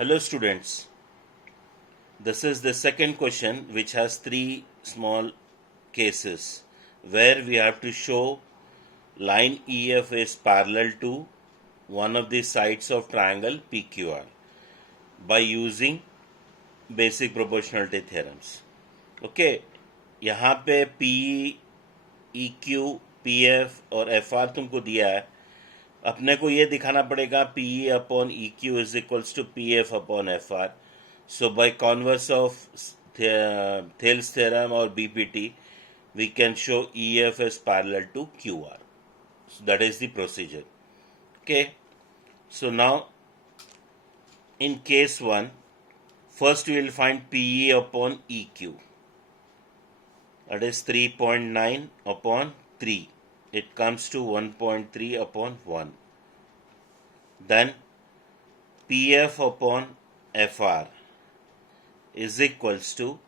Hello students, this is the second question which has three small cases where we have to show line EF is parallel to one of the sides of triangle PQR by using basic proportionality theorems. Okay, यहाँ पे PE, EQ, PF और FR तुमको दिया है. अपने को ये दिखाना पड़ेगा PE upon EQ is equals to PF upon FR. So by converse of Thales theorem or BPT, we can show EF is parallel to QR. So that is the procedure. Okay. So now in case 1, first we will find PE upon EQ. That is 3.9 upon 3. It comes to 1.3 upon 1. Then PF upon FR is equals to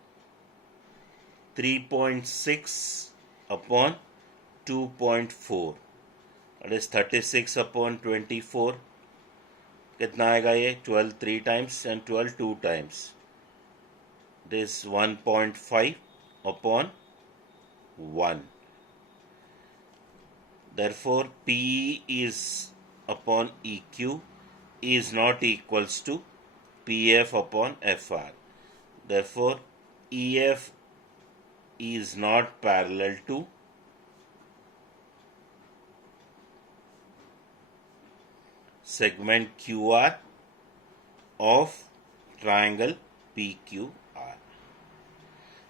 3.6 upon 2.4. That is 36 upon 24. कितना आएगा ये? 12 3 times and 12 2 times. This 1.5 upon 1. Therefore, PE is upon EQ is not equals to PF upon FR. Therefore, EF is not parallel to segment QR of triangle PQR.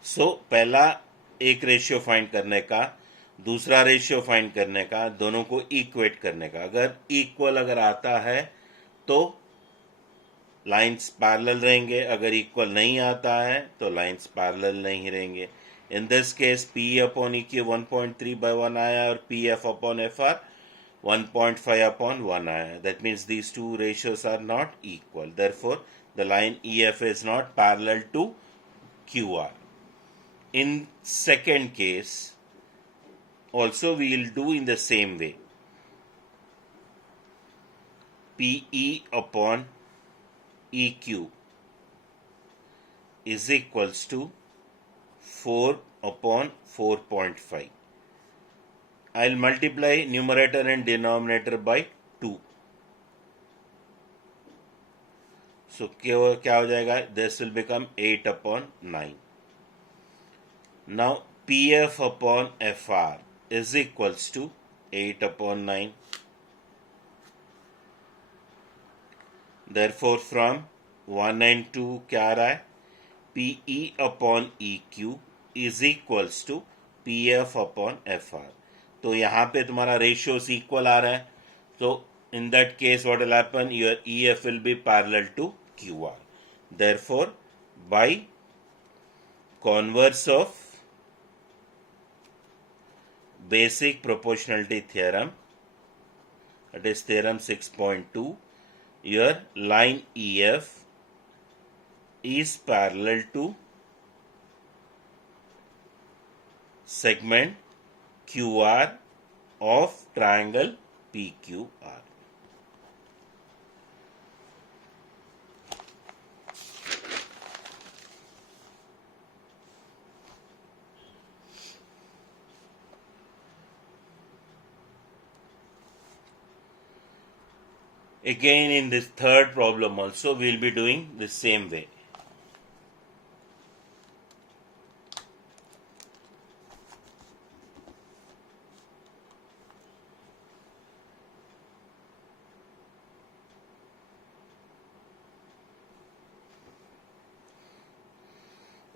So, पहला एक ratio find करने का, दूसरा ratio find करने का, दोनों को equate करने का. अगर इक्वल अगर आता है तो लाइंस पैरेलल रहेंगे, अगर इक्वल नहीं आता है तो लाइंस पैरेलल नहीं रहेंगे. In this case P upon EQ 1.3 by 1 आया और PF अपॉन FR 1.5 upon 1 आया. That means these two ratios are not equal. Therefore, the line EF is not parallel to QR. In second case, also we will do in the same way. PE upon EQ is equals to 4 upon 4.5. I'll multiply numerator and denominator by 2. So क्या हो जाएगा? This will become 8 upon 9. Now PF upon FR is equals to 8 upon 9. Therefore, from 1 and 2 क्या आ रहा है? PE upon EQ is equals to PF upon FR. तो यहाँ पे तुम्हारा ratios equal आ रहा है. So in that case, what will happen? Your EF will be parallel to QR. Therefore, by converse of basic proportionality theorem, that is theorem 6.2, your line EF is parallel to segment QR of triangle PQR. Again, in this third problem also, we will be doing the same way.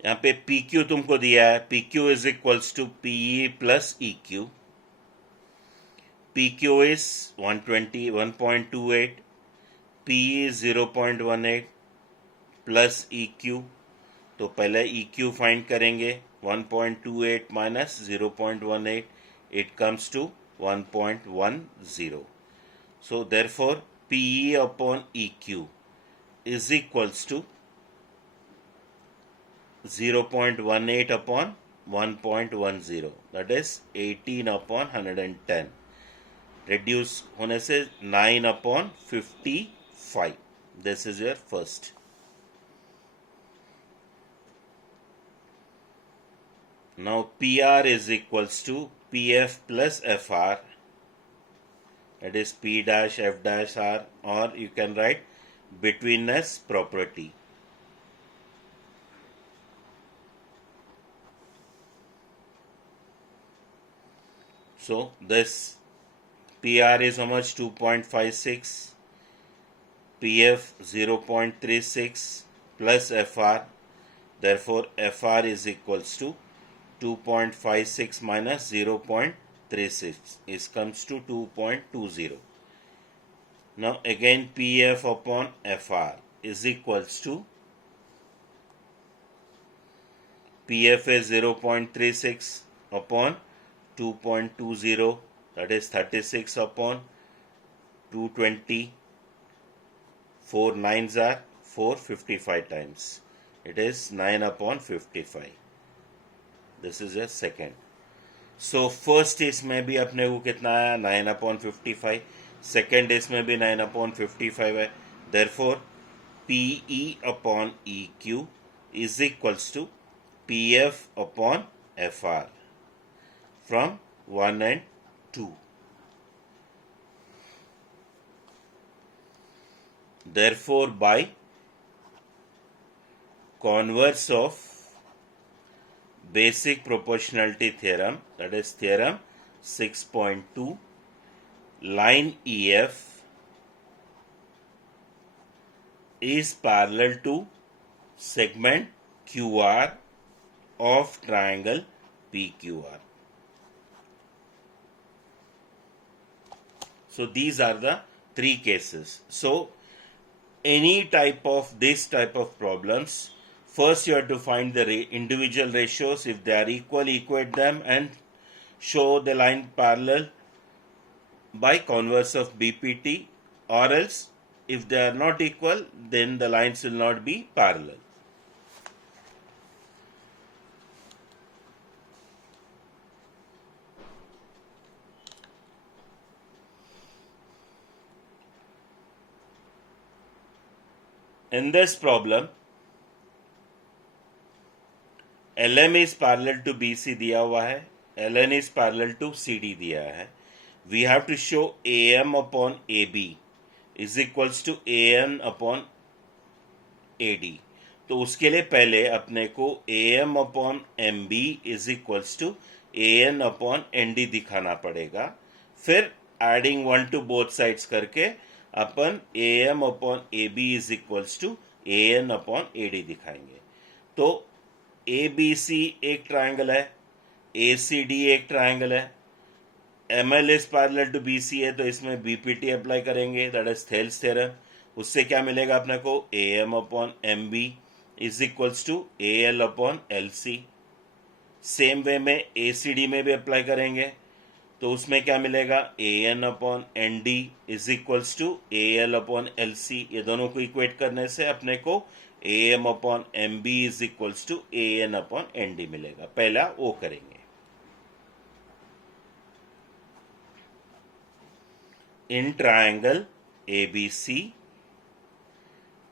यहाँ पे PQ तुमको दिया है. PQ is equals to PE plus EQ. PQ is 1.28, PE is 0.18 plus EQ. तो पहले EQ find करेंगे. 1.28 minus 0.18, it comes to 1.10. So therefore, PE upon EQ is equals to 0.18 upon 1.10, that is 18 upon 110. Reduce होने से 9 upon 55. This is your first. Now PR is equals to PF plus FR, that is P dash F dash R, or you can write betweenness property. So this PR is how much? 2.56, PF 0.36 plus FR. Therefore, FR is equals to 2.56 minus 0.36. It comes to 2.20. Now again PF upon FR is equals to PF is 0.36 upon 2.20, that is 36 upon 220. 4 9s are 455 times. It is 9 upon 55. This is a second. So first इसमें भी अपने को कितना आया? 9 upon 55. Second इसमें भी 9 upon 55 है. Therefore PE upon EQ is equals to PF upon FR from 1 and 2. Therefore, by converse of basic proportionality theorem, that is theorem 6.2, line EF is parallel to segment QR of triangle PQR. So these are the three cases. So any type of this type of problems, first you have to find the individual ratios. If they are equal, equate them and show the line parallel by converse of BPT, or else if they are not equal, then the lines will not be parallel. In this problem, LM is parallel to BC दिया हुआ है, LN is parallel to CD दिया है. We have to show AM upon AB is equals to AN upon AD. तो उसके लिए पहले अपने को AM upon MB is equals to AN upon ND दिखाना पड़ेगा. फिर adding 1 to both sides करके अपन AM upon AB is equals to AN upon AD दिखाएंगे. तो ABC एक ट्राइंगल है, ACD एक ट्राइंगल है, ML is parallel to BC है, तो इसमें BPT अप्लाई करेंगे, दैट इज थेल्स थ्योरम. उससे क्या मिलेगा अपने को? AM upon MB is equals to AL upon LC. Same way में ACD में भी अप्लाई करेंगे, तो उसमें क्या मिलेगा? AN upon ND is equals to AL upon LC. ये दोनों को इक्वेट करने से अपने को AM upon MB is equals to AN upon ND मिलेगा. पहला वो करेंगे. In triangle ABC,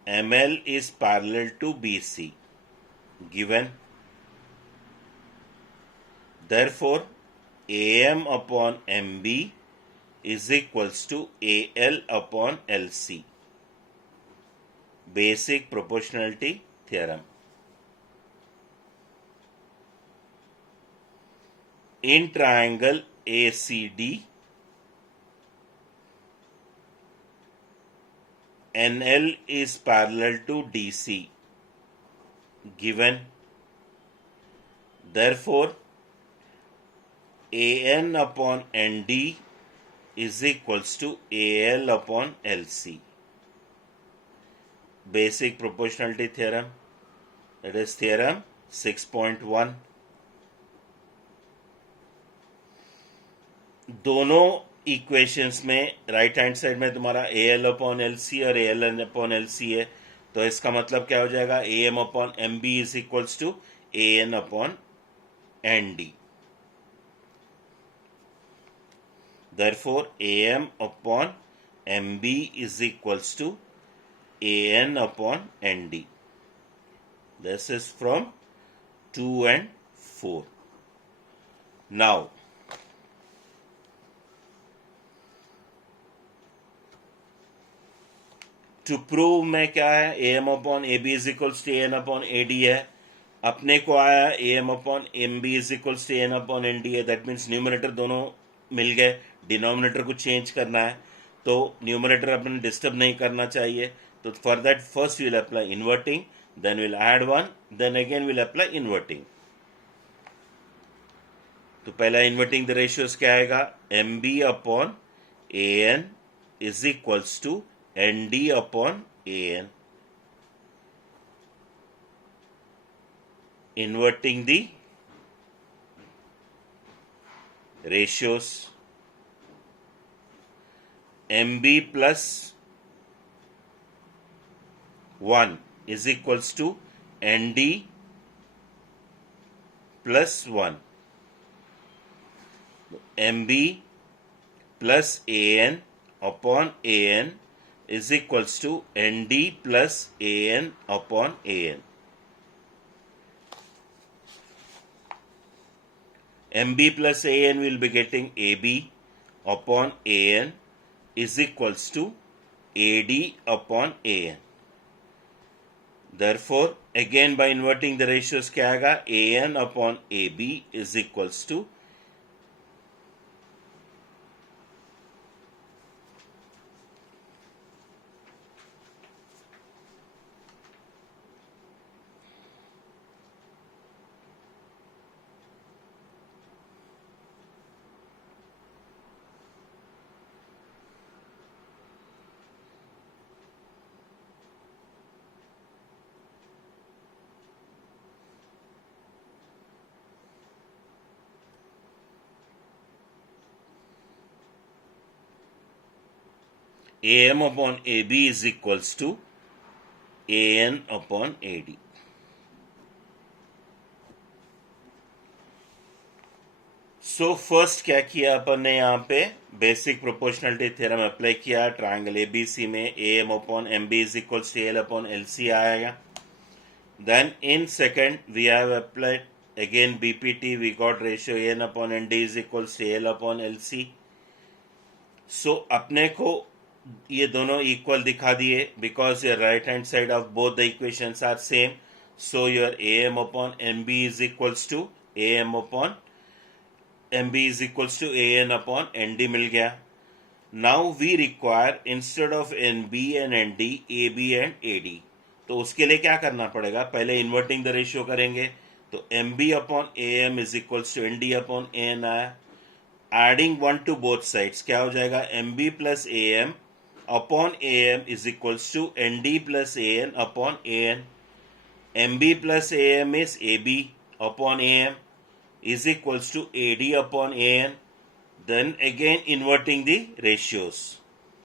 ML is parallel to BC given. Therefore, AM upon MB is equals to AL upon LC. Basic proportionality theorem. In triangle ACD, NL is parallel to DC given. Therefore, AN upon ND is equals to AL upon LC. Basic proportionality theorem, that is theorem 6.1. दोनों equations में right hand side में तुम्हारा AL upon LC और ALN upon LC है, तो इसका मतलब क्या हो जाएगा? AM upon MB is equals to AN upon ND. Therefore, AM upon MB is equals to AN upon ND. This is from 2 and 4. Now, to prove में क्या है, am upon ab is equals to an upon ad है. अपने को आया am upon mb is equals to n upon nd है. That means numerator दोनों मिल गए. डिनोमिनेटर को चेंज करना है, तो न्यूमरेटर अपन डिस्टर्ब नहीं करना चाहिए. तो for that first will apply inverting, then we'll add 1, then again we'll apply inverting. तो पहला इन्वर्टिंग द रेशियोज क्या आएगा, mb upon an is equals to nd upon an. Inverting the ratios, mb plus 1 is equals to nd plus 1. mb plus an upon an is equals to nd plus an upon an. mb plus an will be getting ab upon an is equals to ad upon an. Therefore, again by inverting the ratios क्या आएगा, an upon ab is equals to am upon ab is equals to an upon ad. So first क्या किया अपन ने, यहाँ पे basic proportionality theorem apply किया. Triangle ABC में am upon mb is equals to l upon lc आएगा. Then in second we have applied again BPT, we got ratio n upon nd is equals to l upon lc. So अपने को ये दोनों equal दिखा दिए, because your right hand side of both the equations are same. So your am upon mb is equals to am upon mb is equals to an upon nd मिल गया. Now we require instead of nb and nd ab and ad. तो उसके लिए क्या करना पड़ेगा, पहले inverting the ratio करेंगे. तो mb upon am is equals to nd upon an आया. एडिंग 1 to both sides क्या हो जाएगा, mb plus am upon am is equals to nd plus an upon an. mb plus am is ab upon am is equals to ad upon an. Then again inverting the ratios.